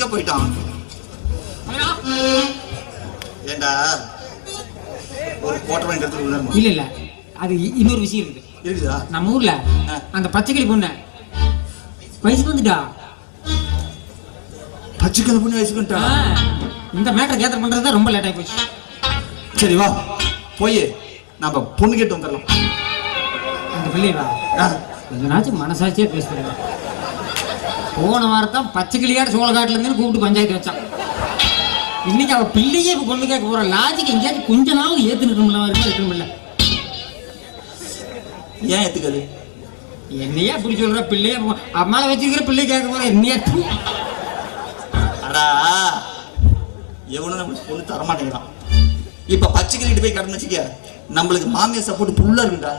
போயிட்டான்? ஏண்டா? ஒரு கோட்டை வாங்கி உள்ளாருமா இல்ல இல்ல. அது இன்னொரு விஷயம் இருக்குது இருக்குதா? நம்ம ஊர்ல. அந்த பச்சைக்கிளி பொண்ணு வயசுக்கு வந்துட்டா? பச்சைக்கல் பண்ணி வயசுக்கிட்டா ஆ, இந்த மேட்டர் கேதர் பண்றது ரொம்ப லேட் ஆகி போச்சு. சரி வா. போய் நாம பொண்ணு கேட்டு வந்துடலாம். அந்த பிள்ளைய வா. ஆ, கொஞ்சனாச்சும் மனசாட்சியே பேசுறேன். போன வாரம் தான் பச்சைக்கிளியாட சோளக்காட்டுல இருந்து கூப்பிட்டு பஞ்சாயத்து வச்சான். இன்னைக்கு அவ பிள்ளையே இப்ப பொண்ணு கேட்க போற. லாஜிக் எங்கேயாச்சும் கொஞ்ச நாள் ஏத்து இருக்கணும்ல இருக்கு இருக்கணும்ல? ஏன் எத்துக்காது என்னையா இப்படி சொல்ற பிள்ளைய அம்மால வச்சிருக்கிற பிள்ளை கேட்க போற என்னையா. அடா எவனும் நம்மளுக்கு பொண்ணு தர மாட்டேங்கிறான் இப்ப பச்சைக்கிளிட்டு போய் கடந்து வச்சுக்க நம்மளுக்கு மாமியார் சப்போர்ட் ஃபுல்லா இருக்குடா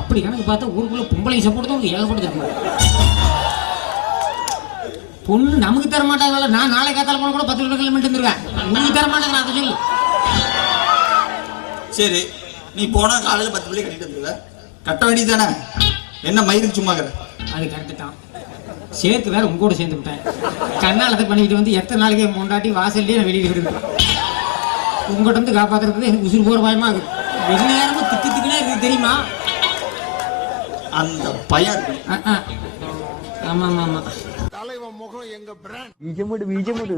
அப்படி கணக்கு பார்த்தா ஊருக்குள்ள பொம்பளை சப்போர்ட் தான் உங்களுக்கு ஏகப்பட்டு இருக்கு. பொண்ணு நமக்கு தர மாட்டாங்கல்ல நான் நாளை காத்தால போன கூட பத்து ரூபாய் கிலோமீட்டர் வந்துருவேன். உங்களுக்கு தர மாட்டாங்க அதை சொல்லு. சரி நீ போனா காலையில பத்து பிள்ளை கட்டிட்டு வந்துருவ. கட்ட வேண்டியது தானே? என்ன மயிருக்கு சும்மா இருக்கிற? அது கரெக்டு தான். சேர்த்து வேற உங்க கூட சேர்ந்து விட்டேன். கண்ணாலத்தை பண்ணிக்கிட்டு வந்து எத்தனை நாளைக்கு என் பொண்டாட்டி வாசல்லே நான் வெளியே விடுறது உங்கள்கிட்ட இருந்து காப்பாத்துறது எனக்கு உசுறு போற பயமா இருக்கு. வெகு நேரமும் திக்கு திக்குனே இருக்கு தெரியுமா? அந்த பயம் இருக்கு ஆ, ஆ. முகம் எங்க பிராண்ட் இஜமுடு விஜமுடு